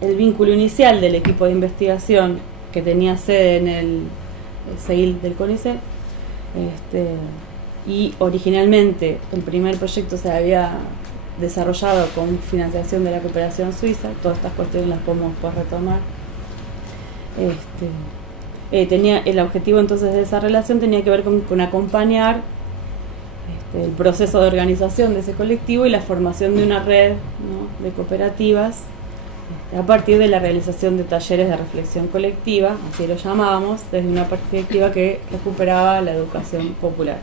el vínculo inicial del equipo de investigación que tenía sede en el CEIL del CONICET, y originalmente el primer proyecto se había desarrollado con financiación de la cooperación suiza. Todas estas cuestiones las podemos retomar. Tenía el objetivo entonces de esa relación tenía que ver con acompañar el proceso de organización de ese colectivo y la formación de una red, ¿no?, de cooperativas a partir de la realización de talleres de reflexión colectiva, así lo llamábamos, desde una perspectiva que recuperaba la educación popular.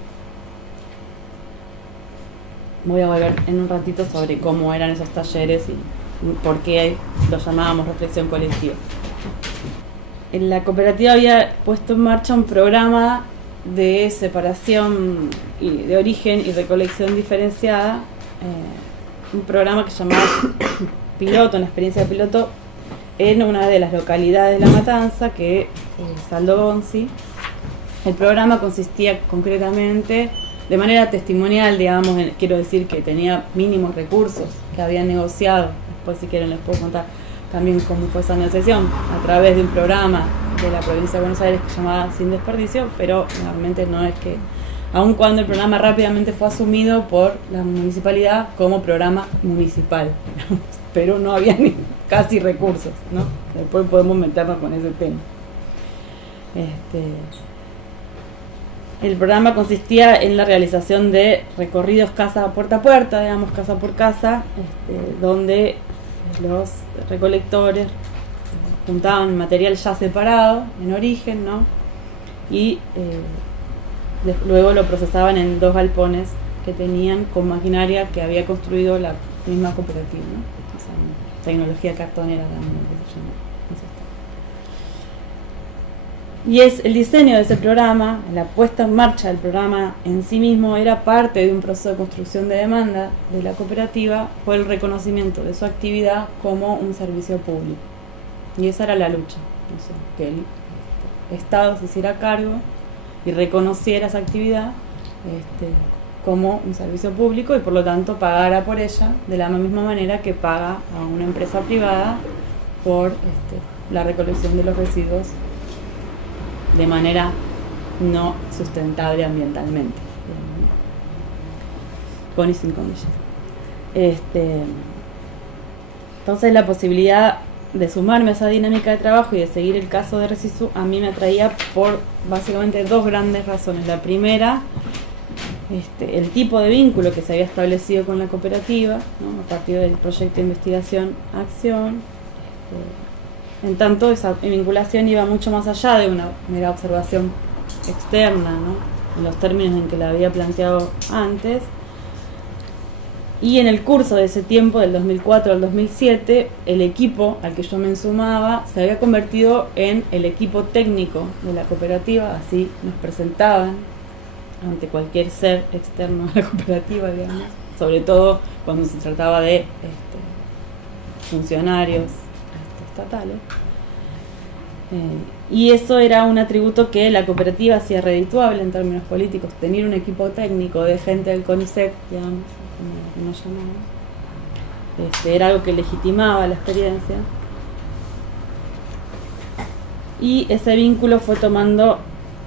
Voy a volver en un ratito sobre cómo eran esos talleres y por qué los llamábamos reflexión colectiva. La cooperativa había puesto en marcha un programa de separación de origen y recolección diferenciada, un programa que se llamaba piloto, una experiencia de piloto en una de las localidades de La Matanza, que es Saldo Gonzi. El programa consistía concretamente, de manera testimonial, digamos, quiero decir que tenía mínimos recursos que habían negociado. Después, si quieren, les puedo contar también cómo fue esa negociación a través de un programa de la provincia de Buenos Aires que se llamaba Sin Desperdicio, pero realmente no es que, aun cuando el programa rápidamente fue asumido por la municipalidad como programa municipal, digamos, pero no había ni casi recursos, ¿no? Después podemos meternos con ese tema. El programa consistía en la realización de recorridos casa puerta a puerta, digamos, casa por casa, donde los recolectores juntaban material ya separado, en origen, ¿no? Y luego lo procesaban en 2 galpones que tenían con maquinaria que había construido la misma cooperativa, ¿no? O sea, tecnología cartonera también, que se llama. Y el diseño de ese programa, la puesta en marcha del programa en sí mismo, era parte de un proceso de construcción de demanda de la cooperativa por el reconocimiento de su actividad como un servicio público. Y esa era la lucha, o sea, que el Estado se hiciera cargo y reconociera esa actividad como un servicio público y por lo tanto pagara por ella de la misma manera que paga a una empresa privada por la recolección de los residuos de manera no sustentable ambientalmente, con y sin comillas. Entonces la posibilidad de sumarme a esa dinámica de trabajo y de seguir el caso de Resisu a mí me atraía por básicamente 2 grandes razones. La primera, el tipo de vínculo que se había establecido con la cooperativa, ¿no?, a partir del proyecto de investigación Acción. En tanto, esa vinculación iba mucho más allá de una mera observación externa, ¿no?, en los términos en que la había planteado antes. Y en el curso de ese tiempo, del 2004 al 2007, el equipo al que yo me sumaba se había convertido en el equipo técnico de la cooperativa, así nos presentaban ante cualquier ser externo a la cooperativa, digamos, sobre todo cuando se trataba de funcionarios estatales. Y eso era un atributo que la cooperativa hacía redituable en términos políticos, tener un equipo técnico de gente del CONICET, digamos, como nos llamamos. Era algo que legitimaba la experiencia. Y ese vínculo fue tomando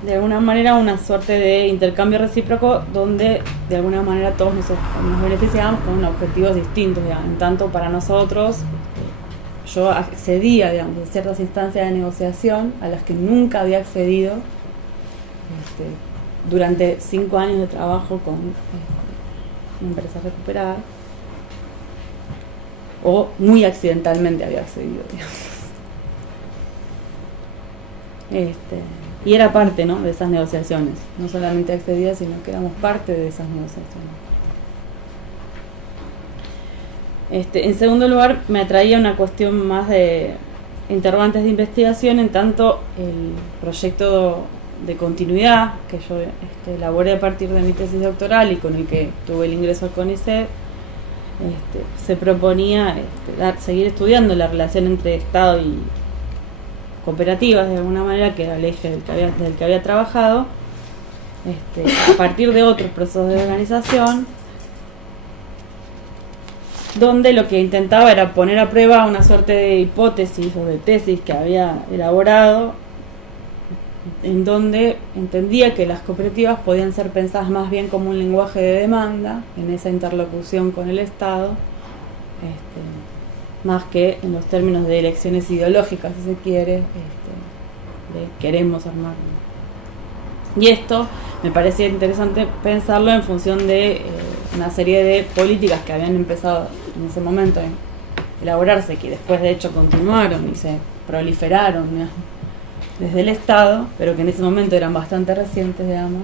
de alguna manera una suerte de intercambio recíproco donde de alguna manera todos nos beneficiábamos con objetivos distintos, digamos. En tanto para nosotros yo accedía, digamos, a ciertas instancias de negociación a las que nunca había accedido durante 5 años de trabajo con una empresa recuperada, o muy accidentalmente había accedido, digamos. Y era parte, ¿no?, de esas negociaciones, no solamente accedía, sino que éramos parte de esas negociaciones. En segundo lugar, me atraía una cuestión más de interrogantes de investigación, en tanto el proyecto de continuidad que yo elaboré a partir de mi tesis doctoral y con el que tuve el ingreso al CONICET, se proponía seguir estudiando la relación entre Estado y cooperativas, de alguna manera, que era el eje del que había trabajado, a partir de otros procesos de organización, donde lo que intentaba era poner a prueba una suerte de hipótesis o de tesis que había elaborado, en donde entendía que las cooperativas podían ser pensadas más bien como un lenguaje de demanda en esa interlocución con el Estado, más que en los términos de elecciones ideológicas, si se quiere, de queremos armar. Y esto me parecía interesante pensarlo en función de una serie de políticas que habían empezado en ese momento a elaborarse, que después de hecho continuaron y se proliferaron, digamos, desde el Estado, pero que en ese momento eran bastante recientes, digamos,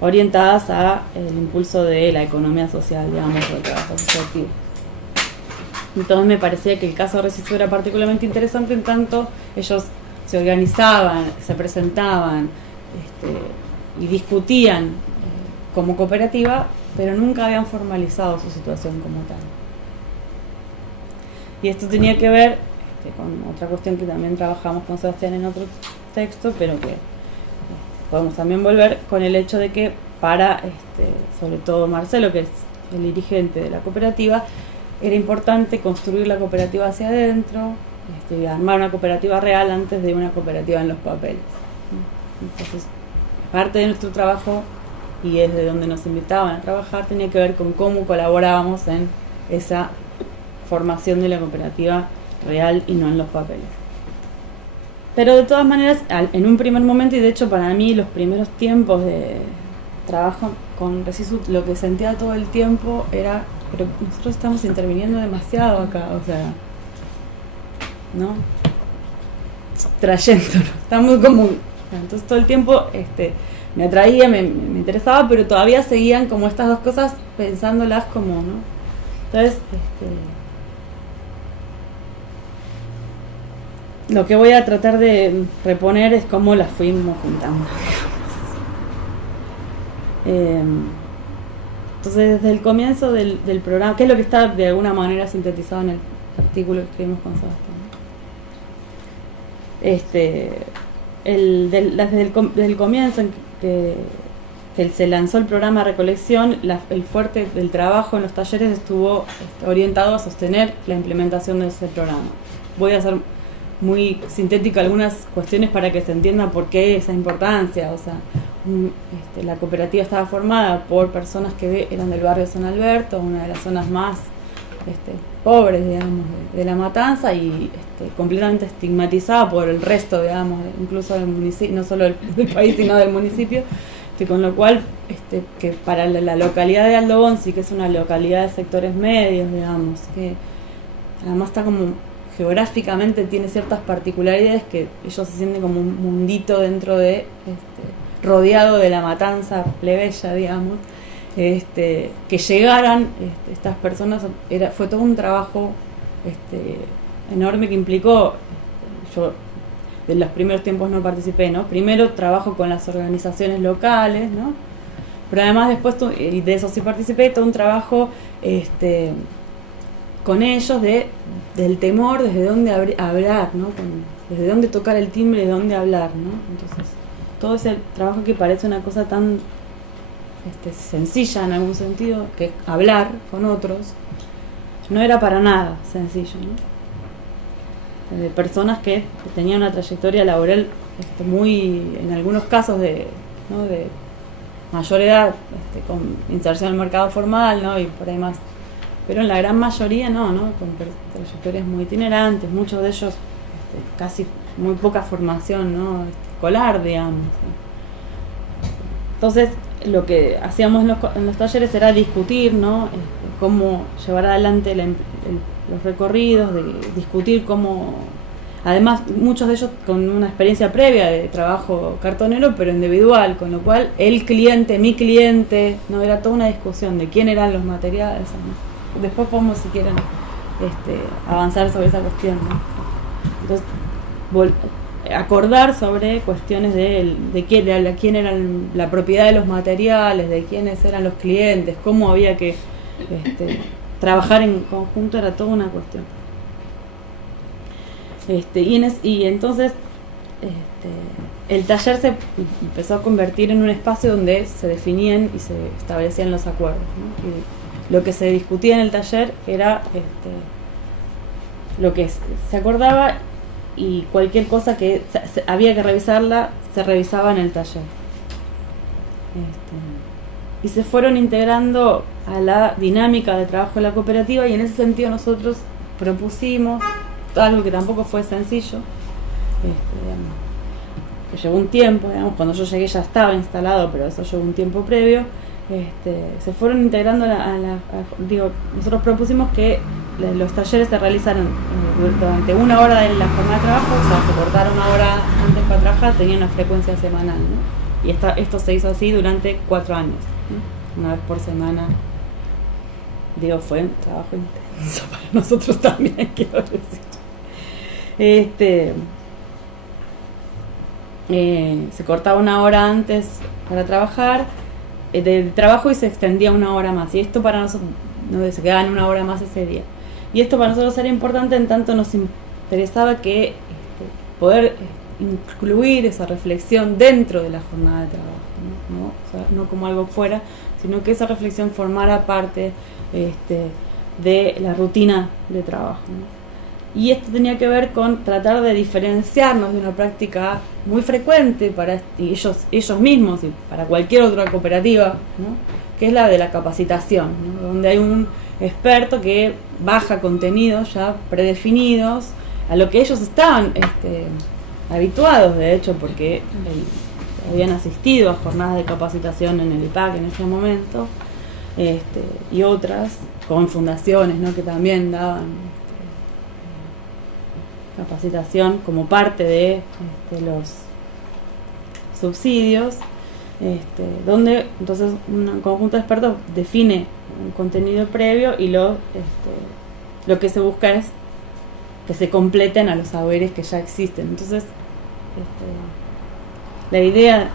orientadas a el impulso de la economía social, digamos, o del trabajo asociativo. Entonces me parecía que el caso de Resisu era particularmente interesante en tanto ellos se organizaban, se presentaban y discutían como cooperativa, pero nunca habían formalizado su situación como tal. Y esto tenía que ver con otra cuestión que también trabajamos con Sebastián en otro texto, pero que podemos también volver con el hecho de que para, sobre todo Marcelo, que es el dirigente de la cooperativa, era importante construir la cooperativa hacia adentro, armar una cooperativa real antes de una cooperativa en los papeles. Entonces, parte de nuestro trabajo, y es de donde nos invitaban a trabajar, tenía que ver con cómo colaborábamos en esa formación de la cooperativa real y no en los papeles. Pero de todas maneras, en un primer momento, y de hecho para mí los primeros tiempos de trabajo con Resisu, lo que sentía todo el tiempo era, pero nosotros estamos interviniendo demasiado acá, o sea, ¿no? Trayéndonos, estamos como, entonces todo el tiempo me atraía, me interesaba, pero todavía seguían como estas dos cosas pensándolas como, ¿no? Entonces, lo que voy a tratar de reponer es cómo las fuimos juntando. Entonces, desde el comienzo del programa, ¿qué es lo que está de alguna manera sintetizado en el artículo que escribimos con Sebastián? Desde el comienzo en que se lanzó el programa de recolección, el fuerte del trabajo en los talleres estuvo orientado a sostener la implementación de ese programa. Voy a hacer muy sintética algunas cuestiones para que se entienda por qué esa importancia. O sea, la cooperativa estaba formada por personas que eran del barrio San Alberto, una de las zonas más pobres, digamos, de La Matanza, y completamente estigmatizada por el resto, digamos, incluso del municipio, no solo del país, sino del municipio, con lo cual, que para la localidad de Aldo Bonzi, que es una localidad de sectores medios, digamos, que además está como geográficamente tiene ciertas particularidades, que ellos se sienten como un mundito dentro de, rodeado de La Matanza plebeya, digamos, que llegaran estas personas, fue todo un trabajo enorme que implicó, yo de los primeros tiempos no participé, ¿no? Primero trabajo con las organizaciones locales, ¿no? Pero además después, y de eso sí participé, todo un trabajo con ellos del temor, desde dónde hablar, ¿no? Desde dónde tocar el timbre, de dónde hablar, ¿no? Entonces, todo ese trabajo que parece una cosa tan sencilla en algún sentido, que es hablar con otros, no era para nada sencillo, ¿no? De personas que tenían una trayectoria laboral muy, en algunos casos de mayor edad, con inserción en el mercado formal, ¿no? Y por ahí más, pero en la gran mayoría no, con trayectorias muy itinerantes, muchos de ellos casi muy poca formación, ¿no? Escolar, digamos, ¿no? Entonces, lo que hacíamos en los talleres era discutir, ¿no? Cómo llevar adelante los recorridos, discutir cómo, además muchos de ellos con una experiencia previa de trabajo cartonero, pero individual, con lo cual el cliente, mi cliente, no, era toda una discusión de quién eran los materiales, ¿no? Después podemos, si quieren, avanzar sobre esa cuestión, ¿no? Entonces, acordar sobre cuestiones de quién era la propiedad de los materiales, de quiénes eran los clientes, cómo había que trabajar en conjunto, era toda una cuestión. Y entonces el taller se empezó a convertir en un espacio donde se definían y se establecían los acuerdos, ¿no? Y lo que se discutía en el taller era lo que se acordaba, y cualquier cosa que había que revisarla se revisaba en el taller. Y se fueron integrando a la dinámica de trabajo de la cooperativa, y en ese sentido nosotros propusimos algo que tampoco fue sencillo, que llevó un tiempo, cuando yo llegué ya estaba instalado, pero eso llevó un tiempo previo. Se fueron integrando nosotros propusimos que los talleres se realizaran durante una hora de la jornada de trabajo, o sea, se cortara una hora antes para trabajar, tenía una frecuencia semanal, ¿no? Y esto se hizo así durante 4 años, ¿no? Una vez por semana. Fue un trabajo intenso para nosotros también, quiero decir. Se cortaba una hora antes para trabajar del trabajo, y se extendía una hora más, y esto para nosotros se quedaban una hora más ese día, y esto para nosotros era importante, en tanto nos interesaba que poder incluir esa reflexión dentro de la jornada de trabajo, ¿no? O sea, no como algo fuera, sino que esa reflexión formara parte de la rutina de trabajo, ¿no? Y esto tenía que ver con tratar de diferenciarnos de una práctica muy frecuente para ellos mismos y para cualquier otra cooperativa, ¿no? Que es la de la capacitación, ¿no? Donde hay un experto que baja contenidos ya predefinidos a lo que ellos estaban habituados, de hecho, porque habían asistido a jornadas de capacitación en el IPAC en ese momento, y otras con fundaciones, ¿no? Que también daban capacitación como parte de los subsidios, donde entonces un conjunto de expertos define un contenido previo, y lo que se busca es que se completen a los saberes que ya existen. Entonces la idea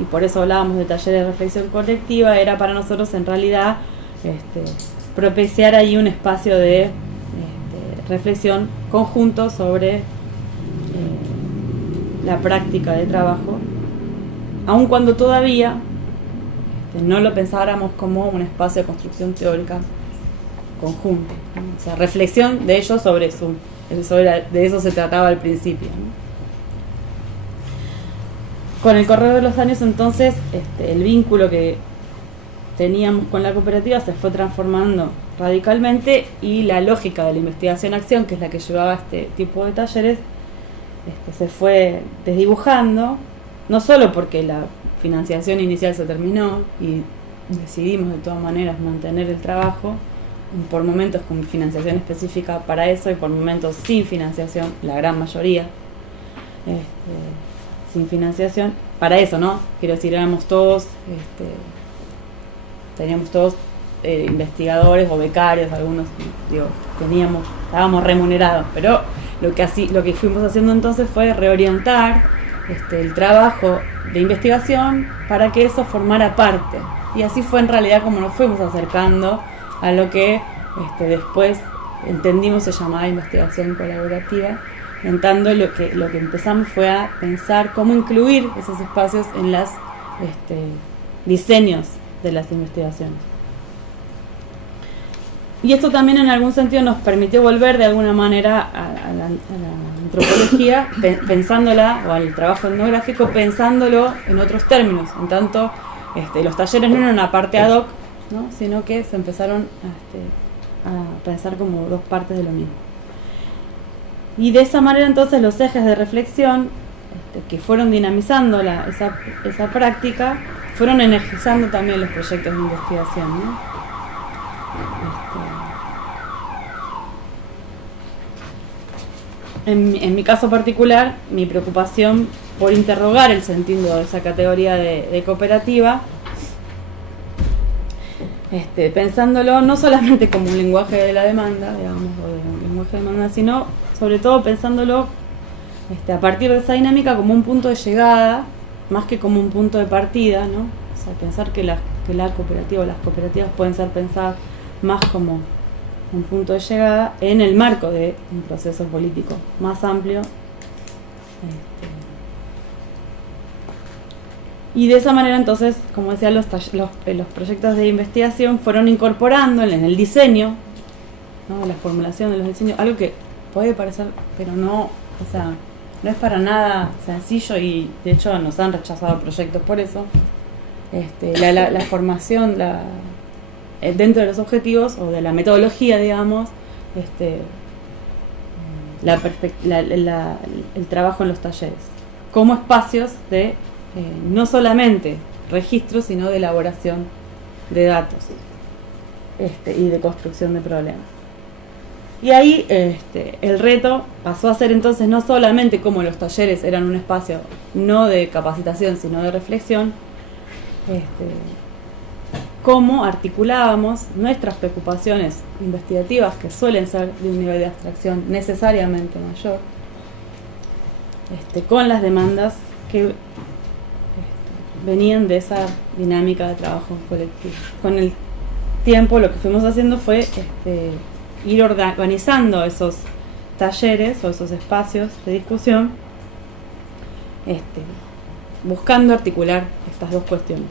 y por eso hablábamos de talleres de reflexión colectiva, era para nosotros en realidad propiciar ahí un espacio de reflexión conjunto sobre la práctica de trabajo, aun cuando todavía no lo pensáramos como un espacio de construcción teórica conjunto, ¿no? O sea, reflexión de ellos de eso se trataba al principio, ¿no? Con el correr de los años, entonces, el vínculo que teníamos con la cooperativa se fue transformando radicalmente, y la lógica de la investigación-acción, que es la que llevaba este tipo de talleres, se fue desdibujando, no solo porque la financiación inicial se terminó y decidimos de todas maneras mantener el trabajo, por momentos con financiación específica para eso y por momentos sin financiación, la gran mayoría sin financiación para eso, ¿no? Quiero decir, éramos todos teníamos todos investigadores o becarios, algunos, estábamos remunerados, pero lo que fuimos haciendo entonces fue reorientar el trabajo de investigación para que eso formara parte, y así fue en realidad como nos fuimos acercando a lo que después entendimos se llamaba investigación colaborativa, en tanto lo que empezamos fue a pensar cómo incluir esos espacios en los diseños de las investigaciones. Y esto también en algún sentido nos permitió volver de alguna manera a la antropología, pensándola, o al trabajo etnográfico, pensándolo en otros términos. En tanto, los talleres no eran una parte ad hoc, ¿no? Sino que se empezaron a pensar como dos partes de lo mismo. Y de esa manera entonces los ejes de reflexión que fueron dinamizando esa práctica, fueron energizando también los proyectos de investigación, ¿no? En mi caso particular, mi preocupación por interrogar el sentido de esa categoría de cooperativa, pensándolo no solamente como un lenguaje de la demanda, digamos, o de un lenguaje de demanda, sino sobre todo pensándolo a partir de esa dinámica como un punto de llegada, más que como un punto de partida, ¿no? O sea, pensar que la cooperativa o las cooperativas pueden ser pensadas más como un punto de llegada en el marco de un proceso político más amplio, Y de esa manera entonces, como decía, los proyectos de investigación fueron incorporando en el diseño, ¿no?, la formulación de los diseños, algo que puede parecer, pero no, o sea, no es para nada sencillo, y de hecho nos han rechazado proyectos por eso. La formación dentro de los objetivos o de la metodología, digamos, el trabajo en los talleres como espacios de no solamente registro, sino de elaboración de datos y de construcción de problemas. Y ahí el reto pasó a ser entonces no solamente como los talleres eran un espacio no de capacitación, sino de reflexión, cómo articulábamos nuestras preocupaciones investigativas, que suelen ser de un nivel de abstracción necesariamente mayor, con las demandas que venían de esa dinámica de trabajo colectivo. Con el tiempo lo que fuimos haciendo fue ir organizando esos talleres o esos espacios de discusión, buscando articular estas dos cuestiones.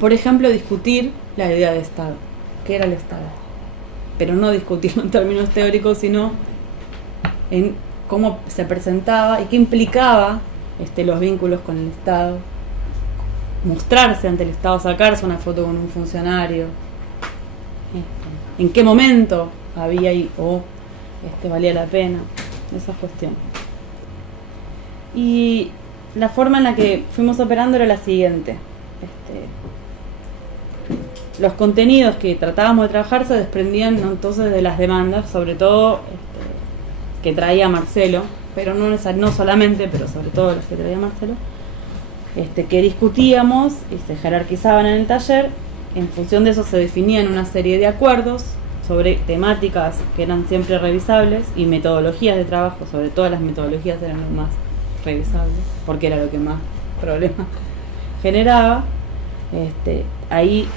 Por ejemplo, discutir la idea de Estado. ¿Qué era el Estado? Pero no discutirlo en términos teóricos, sino en cómo se presentaba y qué implicaba los vínculos con el Estado, mostrarse ante el Estado, sacarse una foto con un funcionario, en qué momento había o valía la pena, esas cuestiones. Y la forma en la que fuimos operando era la siguiente. Los contenidos que tratábamos de trabajar se desprendían entonces de las demandas, sobre todo que traía Marcelo, pero no solamente, pero sobre todo los que traía Marcelo, que discutíamos y se jerarquizaban en el taller. En función de eso se definían una serie de acuerdos sobre temáticas que eran siempre revisables y metodologías de trabajo, sobre todo las metodologías eran lo más revisables, porque era lo que más problemas generaba. Ahí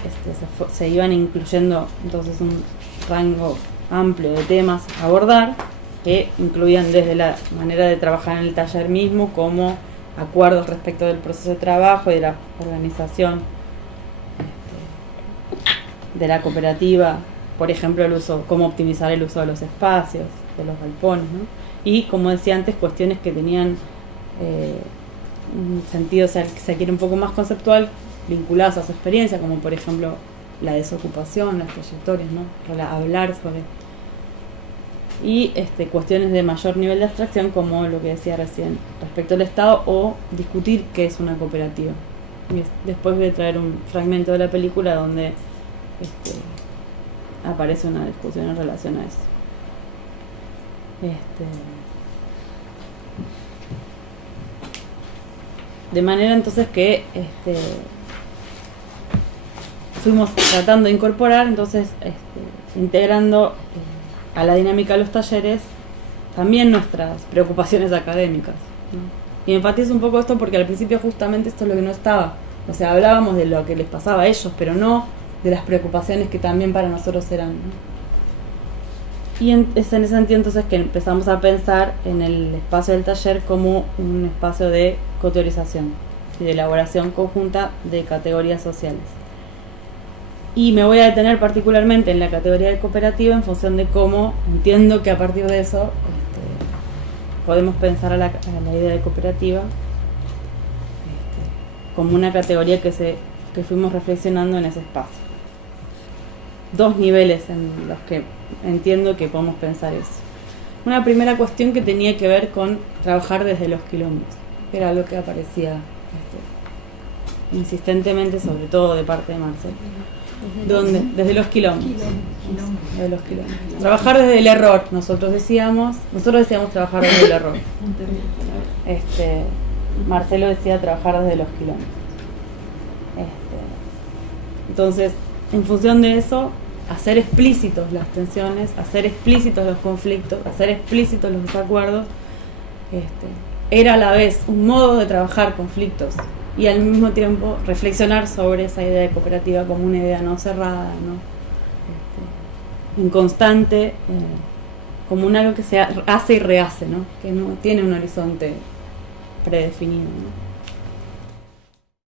se iban incluyendo entonces un rango amplio de temas a abordar, que incluían desde la manera de trabajar en el taller mismo, como acuerdos respecto del proceso de trabajo y de la organización de la cooperativa, por ejemplo, cómo optimizar el uso de los espacios, de los galpones, ¿no? Y, como decía antes, cuestiones que tenían un sentido, o sea, que se quiere un poco más conceptual, vinculadas a su experiencia, como por ejemplo la desocupación, las trayectorias, ¿no? Hablar sobre. Y cuestiones de mayor nivel de abstracción, como lo que decía recién respecto al Estado, o discutir qué es una cooperativa. Y después voy a traer un fragmento de la película donde aparece una discusión en relación a eso. De manera entonces que fuimos tratando de incorporar, entonces integrando a la dinámica de los talleres también nuestras preocupaciones académicas, ¿no? Y enfatizo un poco esto porque al principio justamente esto es lo que no estaba. O sea, hablábamos de lo que les pasaba a ellos, pero no de las preocupaciones que también para nosotros eran, ¿no? Y es en ese sentido entonces que empezamos a pensar en el espacio del taller como un espacio de coteorización y de elaboración conjunta de categorías sociales. Y me voy a detener particularmente en la categoría de cooperativa en función de cómo entiendo que a partir de eso podemos pensar a la idea de cooperativa como una categoría que fuimos reflexionando en ese espacio. Dos niveles en los que entiendo que podemos pensar eso. Una primera cuestión que tenía que ver con trabajar desde los quilombos, que era algo que aparecía insistentemente, sobre todo de parte de Marcelo. ¿Dónde? Desde los quilombos. Desde los quilombos. Trabajar desde el error, nosotros decíamos trabajar desde el error. Marcelo decía trabajar desde los quilombos. Entonces, en función de eso, hacer explícitos las tensiones, hacer explícitos los conflictos, hacer explícitos los desacuerdos, era a la vez un modo de trabajar conflictos y al mismo tiempo reflexionar sobre esa idea de cooperativa como una idea no cerrada, ¿no? Inconstante, como un algo que se hace y rehace, ¿no? Que no tiene un horizonte predefinido, ¿no?